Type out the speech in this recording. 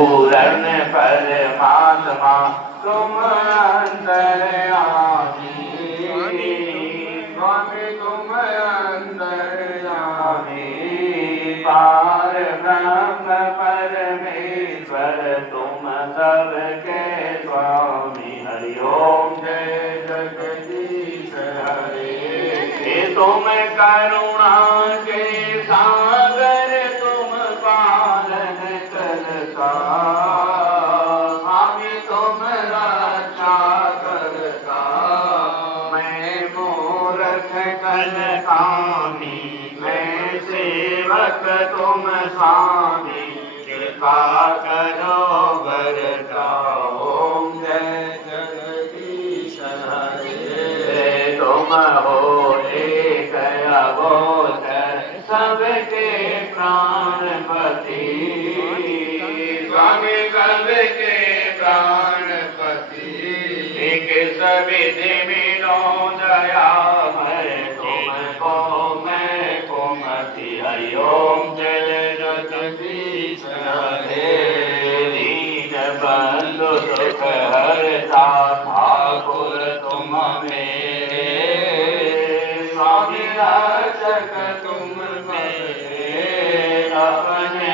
पूर्ण परमात्मा तुम अंतर्यामी, स्वामी तुम अंतर्यामी। पार ब्रह्म परमेश्वर तुम सबके स्वामी। हरि ओम जय जगदीश हरे। तुम करुणा के सागर तुम पालन करता, स्वामी तुम रक्षा करता। मैं मूर्ख कल कामी, मैं सेवक तुम स्वामी। कृपा करो बरता। ओम जय जगदीश हरे। तुम हो एक अगोचर सबके प्राणपति, स्वामी सबके प्राणपति। एक सविधि मिलो दया है तुमको मैं कुमति। हरि ओम जय जगदीश हरे। दीन बंधु सुख हरता ठाकुर तुम मेरे, स्वामी रक्षक तुम मेरे। अपने